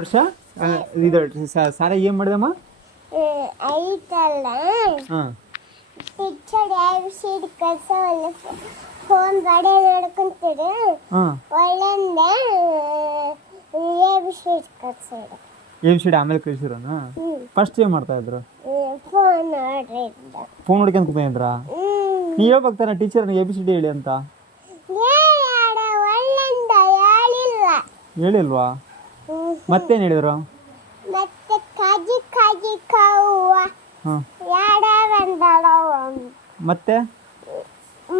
ವರ್ಷ ಇದು ಸಾರ ಏನು ಮಾಡಿದಮ್ಮ ಐತಲ್ಲ ಹಾಂ ಪಿಕ್ಚರ್ ಯಾವ ಸೀಡ್ ಕಳ್ಸವಲ್ಲ ಫೋನ್ ಗಾಡಿ ನೋಡ್ಕೊಂತೀರಿ ಹಾಂ ಒಳ್ಳೆಂದ ಯಾವ ಸೀಡ್ ಕಳ್ಸೋದು ಏನು ಶೀಡ್ ಆಮೇಲೆ ಕಳಿಸಿರೋಣ ಫಸ್ಟ್ ಏನು ಮಾಡ್ತಾ ಇದ್ರು ಫೋನ್ ನೋಡ್ರಿದ್ದ ಫೋನ್ ಹೊಡ್ಕೊಂತ ಕೂತಿದ್ರಾ ನೀವು ಹೇಳ್ಬೇಕಾರೆ teacher A B C D ಹೇಳಿ ಅಂತ ಯಾಡ ಒಳ್ಳೆಂದ ಹೇಳಿಲ್ಲ ಹೇಳಿಲ್ವಾ ಮತ್ತೇನು ಹೇಳಿದ್ರು ಮತ್ತೆ ಕಾಜಿ ಕಾಜಿ ಕವ್ವ ಹಾಂ ಯಾಡ ಬಂದಳ ಮತ್ತೆ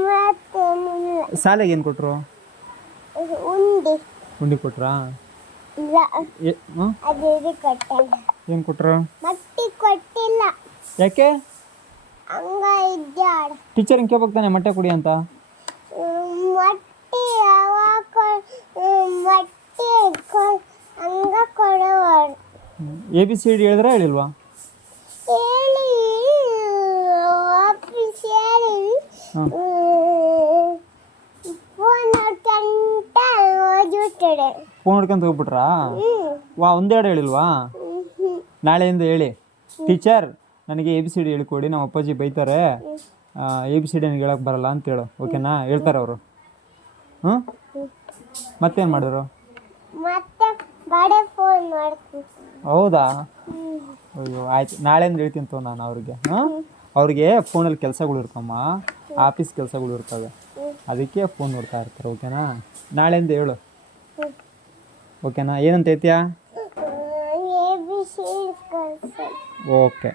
ಮತ್ತೇನಿಲ್ಲ ಶಾಲೆಗೆ ಏನು ಕೊಟ್ಟರು ಉಂಡಿ ಉಂಡಿ ಕೊಟ್ರಾ ಇಲ್ಲ ಹಾಂ ಅದು ಇದು ಕೊಟ್ಟಲ್ಲ ಏನು ಕೊಟ್ರು ಮಟ್ಟಿ ಕೊಟ್ಟಿಲ್ಲ ಯಾಕೆ ಹಂಗ ಇದ್ದಾಡ ಟೀಚರ್ ಹಿಂಗೆ ಕೇಳ್ಬೇಕಾನೆ ಮೊಟ್ಟೆ ಕುಡಿ ಅಂತ ಮಟ್ಟಿ ಯಾವಾಗ ಮಟ್ಟಿ ಹಂಗ ಕೊಡೋರು ಎ ಬಿ ಸಿ ಡಿ ಹೇಳಿದ್ರಾ ಹೇಳಿಲ್ವಾ ಹೇಳಿ ಆಫೀಸ್ ಹೇಳಿ ಹಾಂ ಫೋನ್ ನೋಡ್ಕೊಂತ ಓದಿಬಿಟ್ಟಾರೆ ಫೋನ್ ಹೊಡ್ಕೊಂತ ಹೋಗ್ಬಿಟ್ರಾ ವಾ ಒಂದೆರಡು ಹೇಳಿಲ್ವಾ ನಾಳೆಯಿಂದ ಹೇಳಿ ಟೀಚರ್ ನನಗೆ ಎ ಬಿ ಸಿ ಡಿ ಹೇಳಿಕೊಡಿ ನಮ್ಮ ಅಪ್ಪಾಜಿ ಬೈತಾರೆ ಎ ಬಿ ಸಿ ಡಿ ನನಗೆ ಹೇಳಕ್ಕೆ ಬರಲ್ಲ ಅಂತ ಹೇಳು ಓಕೆನಾ ಹೇಳ್ತಾರೆ ಅವರು ಹ್ಞೂ ಮತ್ತೇನು ಮಾಡಿದ್ರು ಮತ್ತೆ ಗಾಡಿ ಫೋನ್ ಮಾಡ್ತೀನಿ ಹೌದಾ ಅಯ್ಯೋ ಆಯ್ತು ನಾಳೆಯಿಂದ ಹೇಳ್ತೀನಿ ತೋ ನಾನು ಅವ್ರಿಗೆ ಹಾಂ ಅವ್ರಿಗೆ ಫೋನಲ್ಲಿ ಕೆಲಸಗಳು ಇರ್ತಮ್ಮ ಆಫೀಸ್ ಕೆಲಸಗಳು ಇರ್ತವೆ ಅದಕ್ಕೆ ಫೋನ್ ನೋಡ್ತಾ ಇರ್ತಾರೆ ಓಕೆನಾ ನಾಳೆಯಿಂದ ಹೇಳು ಓಕೆನಾ ಏನಂತ ಐತಿಯಾ ಎ ಬಿ ಸಿ ಕಳ್ಸೋದು ಓಕೆ